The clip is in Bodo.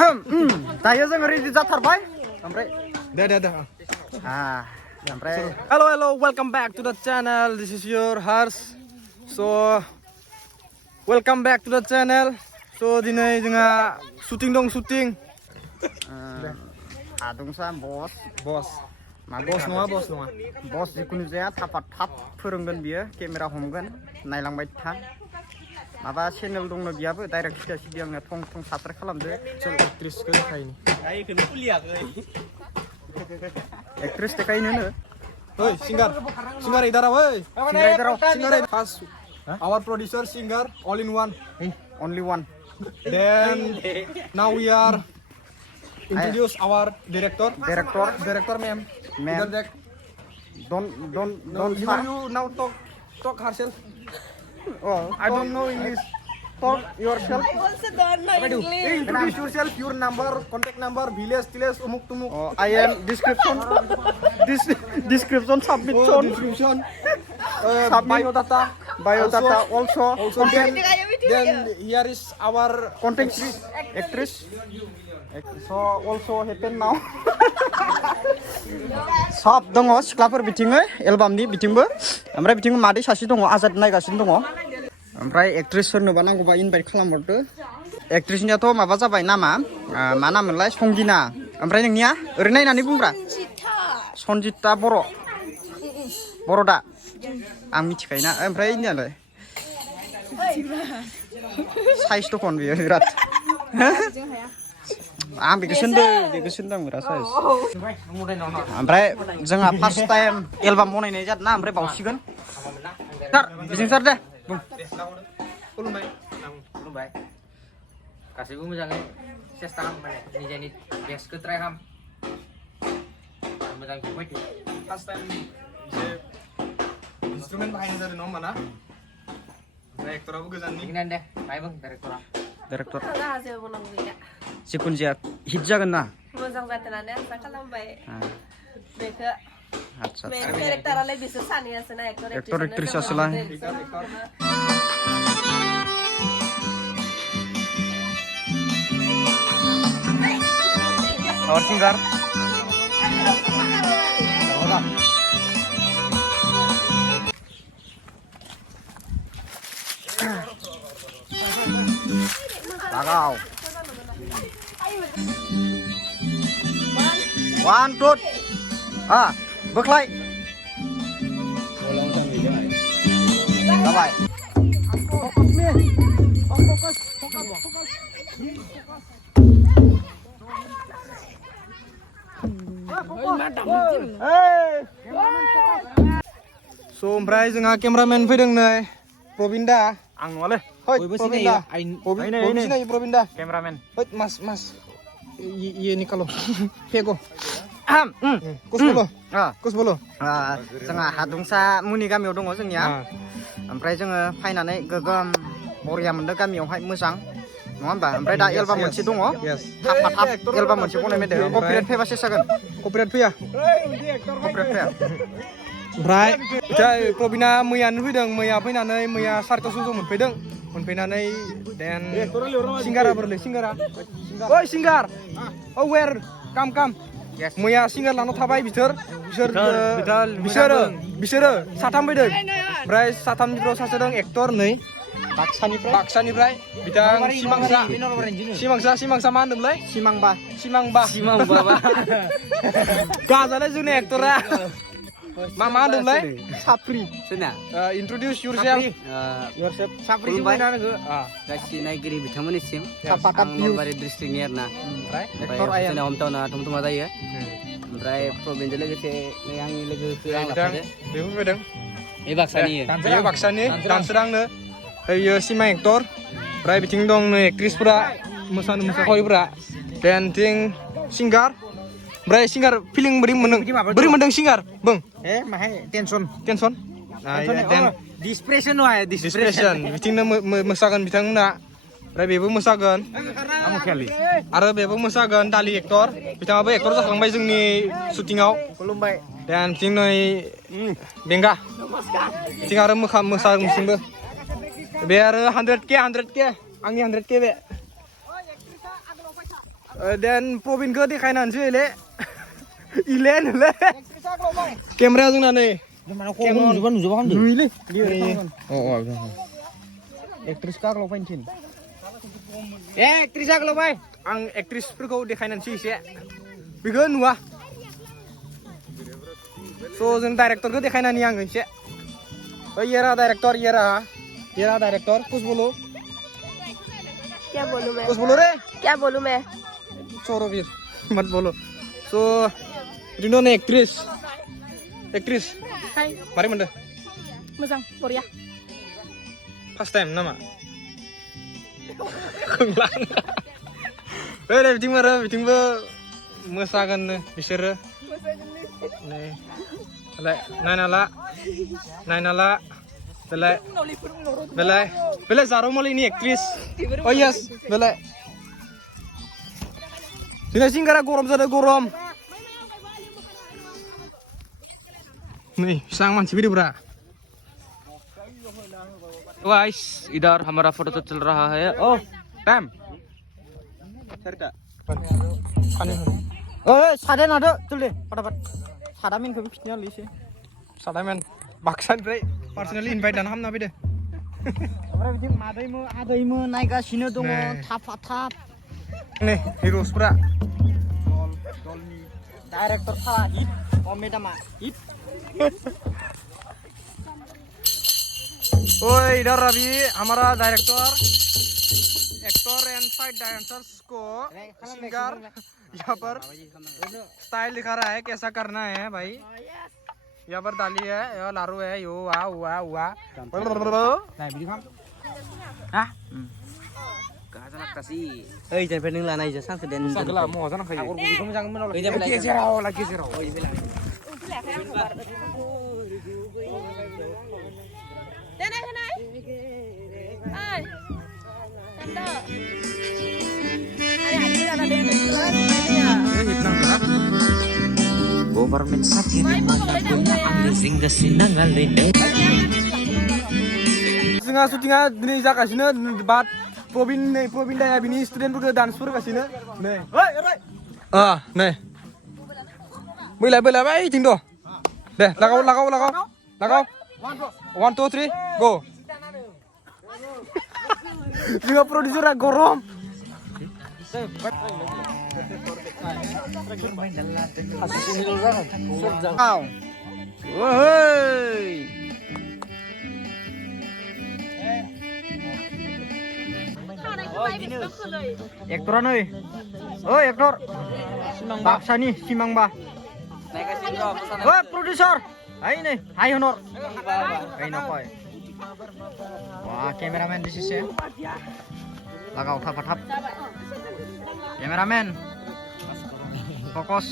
Dayo जों ready जाथारबाय ओमफ्राय दे ओमफ्राय hello welcome back to the channel. This is your Harsh. So welcome back to the channel. So दिनै जोंहा shooting दं shooting. हादुंसा Bos नङा बस जिखुनु जाया थाब फोरोंगोन बियो केमेरा हमगोन नायलांबाय था माबा चेनेल दंनो बियाबो डाइरेक्ट सिदा आंनो थं साबस्क्राइब खालामदो सोर एक्ट्रेसखौ देखायनि बेखौनो खुलियाखै एक्ट्रेस देखायनोनो ओइ सिंगार इदाराव ओइ सिंगार first our producer singer all in one only one then now we are introduce our director ma'am don't you now talk herself. Oh, I don't know English. Talk yourself. I also don't know English. Introduce yourself, your number, contact number, village, umuk tumuk. Oh, I am description submit Description. biodata also Then here is our content actress. So also happen now. सब दङ सिख्लाफोर बिथिङै एलबामनि बिथिंबो ओमफ्राय बिथिं मादै सासे दङ आजाद नायगासिनो दङ ओमफ्राय एक्ट्रेस सोरनोबा नांगौबा इनभाइट खालामहरदो एक्ट्रेसनियाथ' माबा जाबाय नामा मा नाममोनलाय संगिना ओमफ्राय नोंनिया ओरै नायनानै बुंब्रा सन्जिता बर' दा आं मिथिखायोना ओमफ्राय इनियालाय साइज दखन बियो बिराद आं बेखौसो होनदों बिराद साइज ओमफ्राय जोंहा फार्स्ट टाइम एलबाम बनायनाय जादों ना ओमफ्राय बावसिगोन सार बिजों सार दे खुलुमबाय गासैबो मोजाङै सेस्था खालाम माने निजेनि बेस्टखौ ट्राइ खालाम मोजां फैबाय फार्स्ट टाइम एसे इन्स्ट्रुमेन्ट बाहायनाय जादों नङा होमबा ना ओमफ्राय एक्टराबो गोजाननि बिगिनान दे बायबों डाइरेक्टर जेबो नांगौ गैया जिखुनु जाया हिट जागोन ना मोजां जाथोंनानै आसा खालामबाय बेखौ आच्छा मेन केरेक्टारालाय बिसोर सानैयासो ना एक्टर एक्ट्रेस आसोलाय और सिंगार Tagaw. 1 2 berkelai. Bye. So ओमफ्राय जोंहा केमेरामेन फैदों नै प्रबिन्दा आं नङालै बयबो सिनायो प्रबिन्दा Cameraman. mas ये निकालो फेको कुस बोलो जोंहा हादुंसा मुनि गामियाव दङ जोंनिया ओमफ्राय जोङो फायनानै गोगोम बरिया मोनदों गामियावहाय मोजां नङा होमबा ओमफ्राय दा एलबाम मोनसे दङ थाब एलबाम मोनसे बनायबाय दङ कपिराइट फैबासो जागोन कपिराइट फैया ओमफ्राय प्रबिना मैयानो फैदों मैया सार्कास ज' मोनफैनानै देन सिंगारा बोरलै सिंगारा ओइ सिंगार औ वेर काम मैया सिंगार लाना थाबाय बिसोरो साथाम फैदों ओमफ्राय साथामनिफ्राय सासे दं एक्टर नै बाक्सानिफ्राय बिथां सिमांसा मा होनदोंमोनलाय सिमांबा गाजालाय जोंनि एक्टरा मा होनदोंमोनलाय साफ्रि introduce yourself साफ्रि बुंबायना नोङो गासै नायगिरि बिथांमोननिसिम सापाकात नलबारि डिस्ट्रिक्टनि आरोना ओमफ्राय जोंना हमटाउना थमथमा जायो ओमफ्राय प्रबिनजों लोगोसे आंनि लोगोखौ आं लाफादो बेबो फैदों बे बाक्सानि दानसोर आंनो ओइयो सिमा एक्टर ओमफ्राय बिथिं दं नै एक्ट्रिसफोरा मोसाखावरिफोरा देन थिं सिंगार ओमफ्राय सिंगार फिलिं बोरै मोनदों सिंगार बुं माहाय टेनसन डिसप्रेसन नङा डिसप्रेसन बिथिंनो मोसागोन बिथांमोना ओमफ्राय बेबो मोसागोन आरो बेबो मोसागोन दालि एक्टर बिथाङाबो एक्टर जाखांबाय जोंनि शुटिंआव खुलुमबाय देन थिं नै बेंगा बिथिं आरो मोसागोनसिमबो बे आरो 100K आंनि 100K बे Dan Probinखौ देखायनानैसै ले इलेन ले केमेरा जोंना नै नुयोलै एक्ट्रेस काग्लाव फैनथिन एक्ट्रिस आगोलावबाय आं एक्ट्रिसफोरखौ देखायनानैसै एसे बेखौ नुवा स' जों डाइरेक्टरखौ देखायनानै आङो एसे ये रहा डायरेक्टर कुछ बोलो क्या बोलूं मैं कुछ बोलो रे क्या बोलूं मैं छोड़ो फिर मत बोलो सो रिनो ने एक्ट्रिस Hai मारै मोनदों मोजां बरिया फार्स्ट टाइम नामा ओरै बिथिंबो मोसागोननो बिसोरो नै नायना ला बेलाय जारौमालिनि एक्ट्रिस अ यस बेलाय जोंना सिंगारा गरम जादों गरम नै बेसेबां मानसि फैदोंब्रा गाइस इधर हमारा फोटो तो चल रहा है ओह टाइम सादा नादो जल्दी फटाफट सादा मेनखौबो खिथिना होलै सादामेन बाक्सानिफ्राय पार्सनेलि इनभाइट दानो हामना फैदो ओमफ्राय बिदि आदैमो नायगासिनो दङ थाब नै हिर'सफ्रा डाइरेक्टर साला हिट मेडामा हिट ओए इधर अभी हमारा director actor and fight dancers को सिंगर यहाँ पर स्टाइल दिखा रहा है कैसा करना है भाई यहाँ पर दाली है यहाँ लारू है यो हुआ kata sih jangan pening lah naik jasa dan Sagala mau sana kayak lagi zero Đến đây thế này ơi Tanda Ada aja ada dia kelas Government sakit ambil singgah sinangan lindung. Setengah syutingnya ini जागासिनो debat Probin daya bini studentफोरखौ dance फोरोंगासिनो नै नै बैलाय बै थिं द' दे लागाव 1 2 3 go जोंहा प्रडिउसारा गरम Ektoran euy. Oh, ektor. Baksani Simangba. Oh, produser. Hai nih, hai honor. Hai napai. Wah, kameramen di sisi. Lagau tap. Kameramen. Fokus.